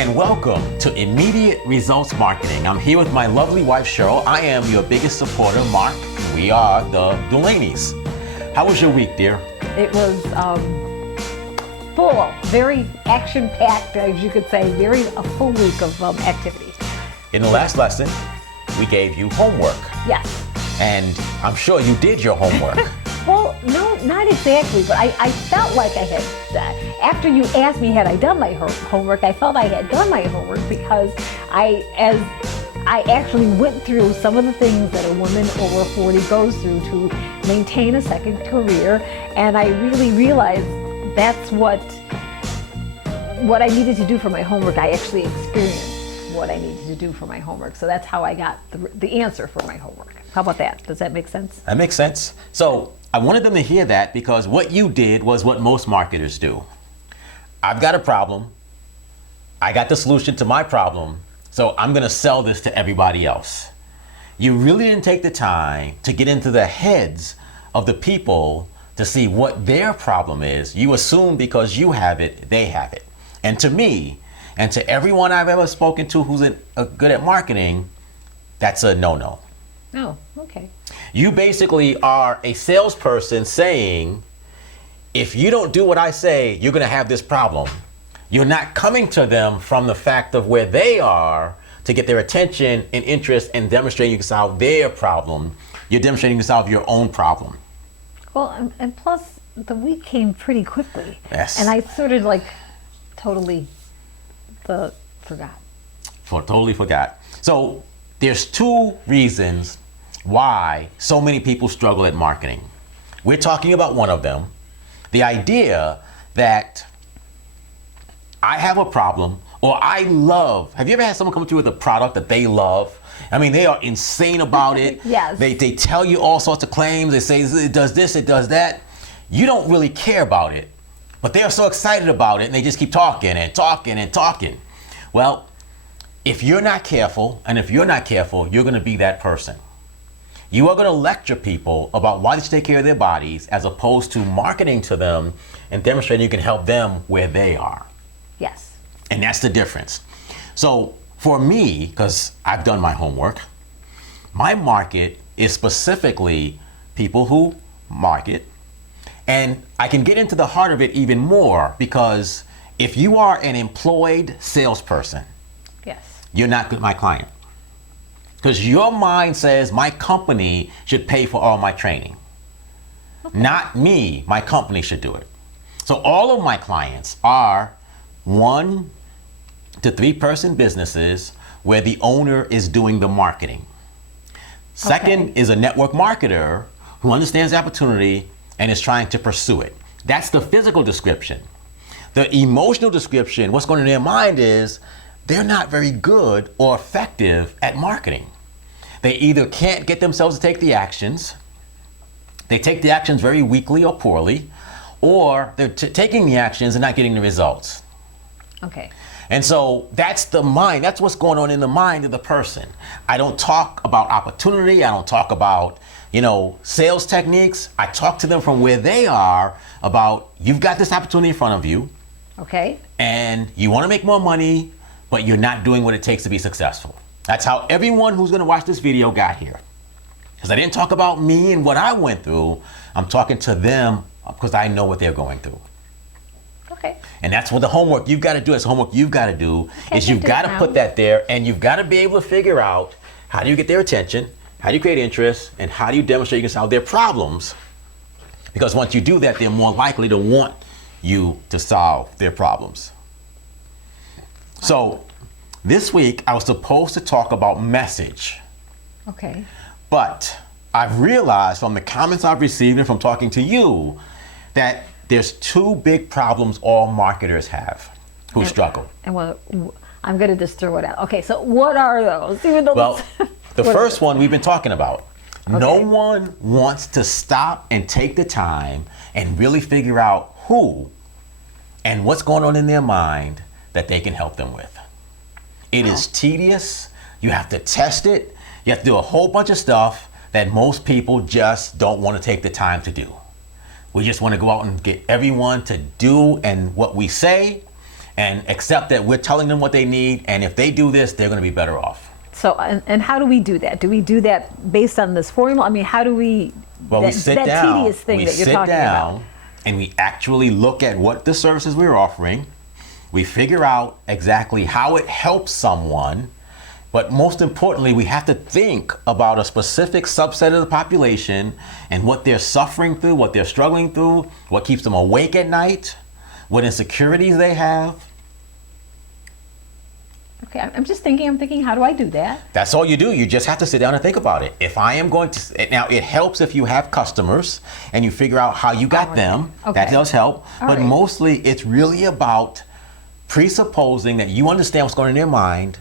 and welcome to Immediate Results Marketing. I'm here with my lovely wife, Cheryl. I am your biggest supporter, Mark. We are the Delaneys. How was your week, dear? It was full, very action-packed, as you could say, a full week of activities. In the last lesson, we gave you homework. Yes. And I'm sure you did your homework. Well, no, not exactly, but I felt like I had, after you asked me had I done my homework, I felt I had done my homework because I actually went through some of the things that a woman over 40 goes through to maintain a second career, and I really realized that's what I needed to do for my homework. I actually experienced what I needed to do for my homework, so that's how I got the answer for my homework. How about that? Does that make sense? That makes sense. So I wanted them to hear that because what you did was what most marketers do. I've got a problem. I got the solution to my problem. So I'm going to sell this to everybody else. You really didn't take the time to get into the heads of the people to see what their problem is. You assume because you have it, they have it. And to me, and to everyone I've ever spoken to who's good at marketing, that's a no-no. Oh, okay. You basically are a salesperson saying, if you don't do what I say, you're going to have this problem. You're not coming to them from the fact of where they are to get their attention and interest and demonstrating you can solve their problem. You're demonstrating you can solve your own problem. Well, and plus the week came pretty quickly. Yes. And I sort of totally forgot. Totally forgot. So there's two reasons why so many people struggle at marketing. We're talking about one of them. The idea that I have a problem, or I love. Have you ever had someone come to you with a product that they love? I mean, they are insane about it. Yes. They tell you all sorts of claims. They say it does this, it does that. You don't really care about it, but they are so excited about it, and they just keep talking and talking and talking. Well, if you're not careful, and if you're not careful, you're going to be that person. You are going to lecture people about why they should take care of their bodies as opposed to marketing to them and demonstrating you can help them where they are. Yes. And that's the difference. So for me, because I've done my homework, my market is specifically people who market. And I can get into the heart of it even more because if you are an employed salesperson, Yes. you're not my client. Because your mind says my company should pay for all my training. Okay. Not me, my company should do it. So all of my clients are 1 to 3 person businesses where the owner is doing the marketing. Second is a network marketer who understands the opportunity and is trying to pursue it. That's the physical description. The emotional description, what's going on in their mind is they're not very good or effective at marketing. They either can't get themselves to take the actions, they take the actions very weakly or poorly, or they're taking the actions and not getting the results. Okay. And so that's the mind, that's what's going on in the mind of the person. I don't talk about opportunity, I don't talk about, sales techniques. I talk to them from where they are about, you've got this opportunity in front of you. Okay. And you want to make more money, but you're not doing what it takes to be successful. That's how everyone who's going to watch this video got here. Because I didn't talk about me and what I went through. I'm talking to them because I know what they're going through. Okay. And that's what the homework you've got to do. It's homework you've got to do is you've got to put that there, and you've got to be able to figure out how do you get their attention, how do you create interest, and how do you demonstrate you can solve their problems. Because once you do that, they're more likely to want you to solve their problems. So this week I was supposed to talk about message. Okay. But I've realized from the comments I've received and from talking to you that there's 2 big problems all marketers have who struggle. And I'm going to just throw it out. Okay, so what are those? Well, the first one we've been talking about. Okay. No one wants to stop and take the time and really figure out who and what's going on in their mind that they can help them with. It is tedious. You have to test it. You have to do a whole bunch of stuff that most people just don't want to take the time to do. We just want to go out and get everyone to do and what we say, and accept that we're telling them what they need, and if they do this, they're going to be better off. So, and how do we do that? Do we do that based on this formula? I mean, how do we, Well, we sit down, tedious thing that you're talking about? and we actually look at what the services we're offering. We figure out exactly how it helps someone, but most importantly, we have to think about a specific subset of the population and what they're suffering through, what they're struggling through, what keeps them awake at night, what insecurities they have. Okay, I'm thinking, how do I do that? That's all you do. You just have to sit down and think about it. If I am going to, now it helps if you have customers and you figure out how you got them. Okay. That does help. All But right. mostly it's really about presupposing that you understand what's going on in their mind,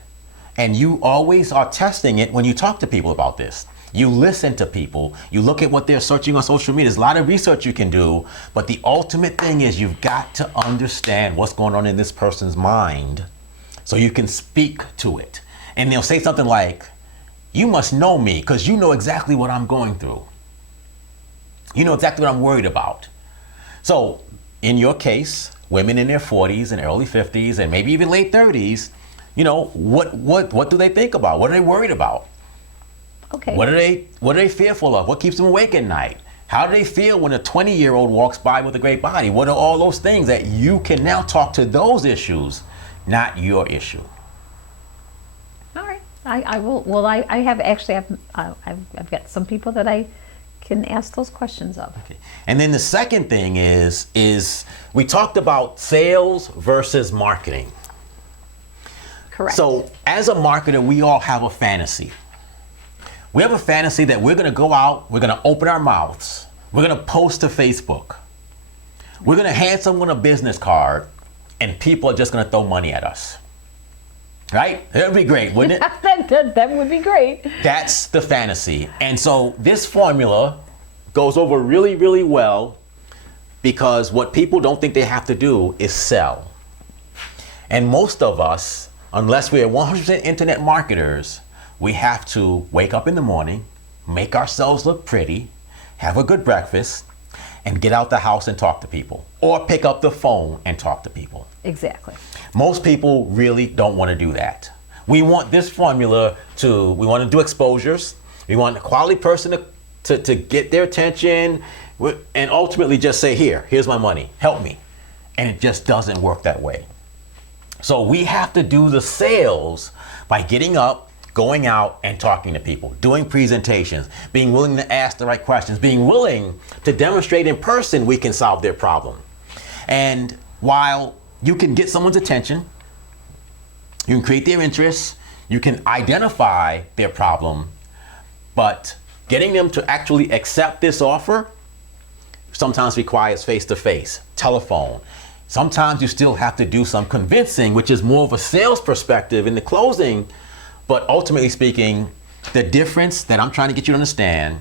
and you always are testing it when you talk to people about this. You listen to people, you look at what they're searching on social media. There's a lot of research you can do, but the ultimate thing is you've got to understand what's going on in this person's mind so you can speak to it. And they'll say something like, you must know me because you know exactly what I'm going through. You know exactly what I'm worried about. So in your case, women in their 40s and early 50s and maybe even late 30s, you know, what do they think about? What are they worried about? Okay. What are they fearful of? What keeps them awake at night? How do they feel when a 20-year-old walks by with a great body? What are all those things that you can now talk to those issues, not your issue? All right. I will. Well, I have actually. I've got some people that I can ask those questions of. Okay. And then the second thing is we talked about sales versus marketing. Correct. So as a marketer, we all have a fantasy. We have a fantasy that we're going to go out, we're going to open our mouths, we're going to post to Facebook, we're going to hand someone a business card, and people are just going to throw money at us. Right? That would be great, wouldn't it? that would be great. That's the fantasy. And so this formula goes over really, really well because what people don't think they have to do is sell. And most of us, unless we are 100% internet marketers, we have to wake up in the morning, make ourselves look pretty, have a good breakfast, and get out the house and talk to people, or pick up the phone and talk to people. Exactly. Most people really don't want to do that. We want this formula we want to do exposures. We want a quality person to get their attention and ultimately just say, here's my money, help me. And it just doesn't work that way. So we have to do the sales by getting up, going out and talking to people, doing presentations, being willing to ask the right questions, being willing to demonstrate in person we can solve their problem. And while you can get someone's attention, you can create their interest, you can identify their problem, but getting them to actually accept this offer sometimes requires face-to-face, telephone. Sometimes you still have to do some convincing, which is more of a sales perspective in the closing. But ultimately speaking, the difference that I'm trying to get you to understand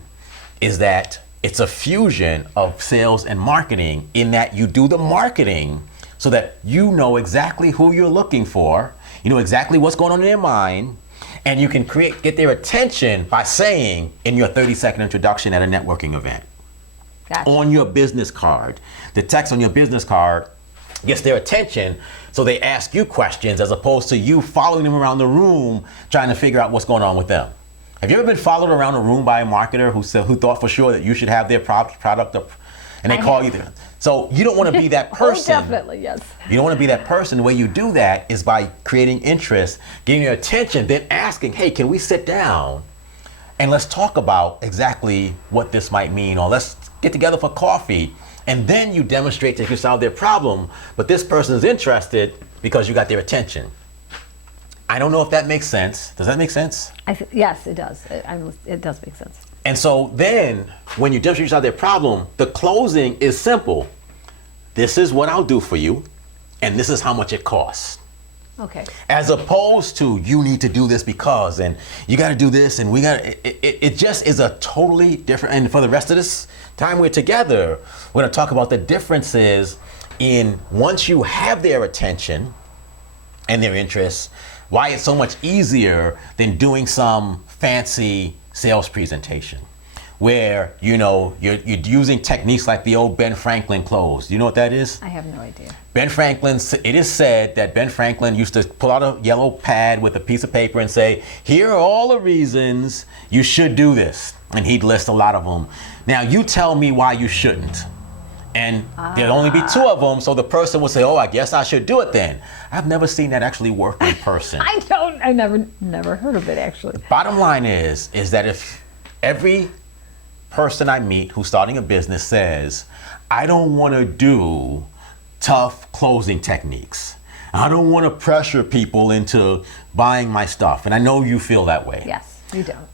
is that it's a fusion of sales and marketing in that you do the marketing so that you know exactly who you're looking for, you know exactly what's going on in their mind, and you can get their attention by saying in your 30-second introduction at a networking event, Gotcha. on your business card, the text on your business card gets their attention, so they ask you questions as opposed to you following them around the room trying to figure out what's going on with them. Have you ever been followed around a room by a marketer who thought for sure that you should have their product up, and they call you there? So you don't want to be that person. Oh, definitely, yes. You don't want to be that person. The way you do that is by creating interest, getting your attention, then asking, hey, can we sit down and let's talk about exactly what this might mean, or let's get together for coffee. And then you demonstrate that you solve their problem, but this person is interested because you got their attention. I don't know if that makes sense. Does that make sense? Yes, it does. It does make sense. And so then when you demonstrate you solve their problem, the closing is simple. This is what I'll do for you, and this is how much it costs. Okay. As opposed to you need to do this because, and you got to do this, and we got it just is a totally different. And for the rest of this time we're together, we're going to talk about the differences in once you have their attention and their interests, why it's so much easier than doing some fancy sales presentation. where, you're using techniques like the old Ben Franklin close. You know what that is? I have no idea. Ben Franklin, it is said that Ben Franklin used to pull out a yellow pad with a piece of paper and say, here are all the reasons you should do this. And he'd list a lot of them. Now, you tell me why you shouldn't. And there'd only be 2 of them, so the person would say, oh, I guess I should do it then. I've never seen that actually work in person. I never heard of it, actually. Bottom line is that if every person I meet who's starting a business says, I don't want to do tough closing techniques. I don't want to pressure people into buying my stuff. And I know you feel that way. Yes, you don't.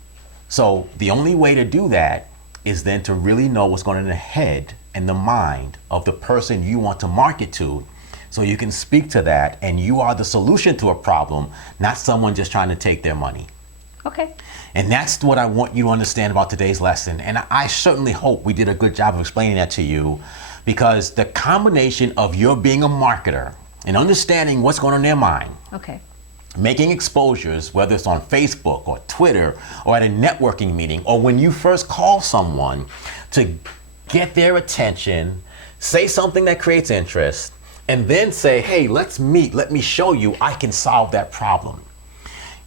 So the only way to do that is then to really know what's going on in the head and the mind of the person you want to market to, so you can speak to that and you are the solution to a problem, not someone just trying to take their money. Okay. And that's what I want you to understand about today's lesson. And I certainly hope we did a good job of explaining that to you, because the combination of your being a marketer and understanding what's going on in their mind, Okay. making exposures, whether it's on Facebook or Twitter or at a networking meeting, or when you first call someone to get their attention, say something that creates interest, and then say, hey, let's meet, let me show you I can solve that problem.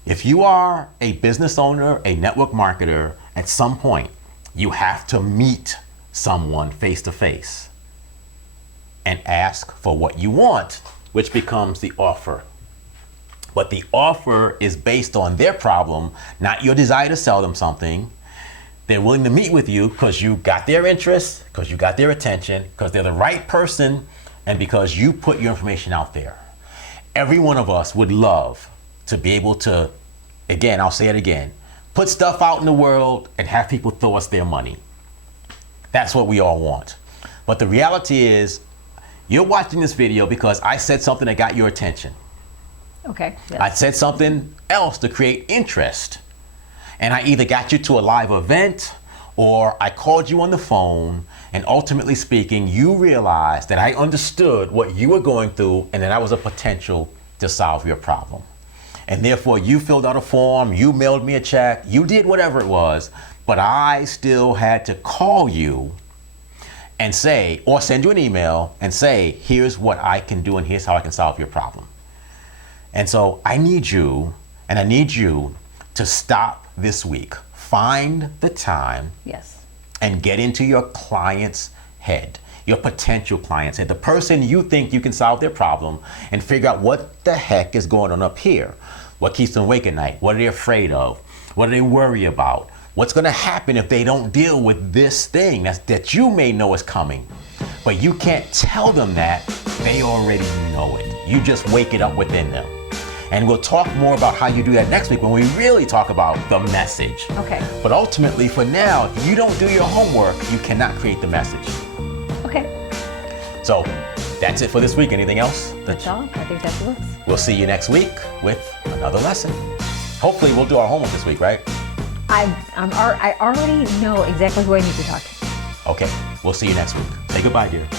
If you are a business owner, a network marketer, at some point, you have to meet someone face to face and ask for what you want, which becomes the offer. But the offer is based on their problem, not your desire to sell them something. They're willing to meet with you because you got their interest, because you got their attention, because they're the right person, and because you put your information out there. Every one of us would love to be able to, again, I'll say it again, put stuff out in the world and have people throw us their money. That's what we all want. But the reality is, you're watching this video because I said something that got your attention. Okay. Yes. I said something else to create interest. And I either got you to a live event or I called you on the phone, and ultimately speaking, you realized that I understood what you were going through and that I was a potential to solve your problem. And therefore, you filled out a form, you mailed me a check, you did whatever it was, but I still had to call you and say, or send you an email and say, here's what I can do and here's how I can solve your problem. And so I need you to stop this week. Find the time. Yes. And get into your client's head, your potential client's head, the person you think you can solve their problem, and figure out what the heck is going on up here. What keeps them awake at night? What are they afraid of? What do they worry about? What's going to happen if they don't deal with this thing that you may know is coming? But you can't tell them that. They already know it. You just wake it up within them. And we'll talk more about how you do that next week when we really talk about the message. Okay. But ultimately, for now, if you don't do your homework, you cannot create the message. Okay. So that's it for this week. Anything else? That's all. I think that works. We'll see you next week with another lesson. Hopefully, we'll do our homework this week, right? I already know exactly who I need to talk to. Okay. We'll see you next week. Say goodbye, dear.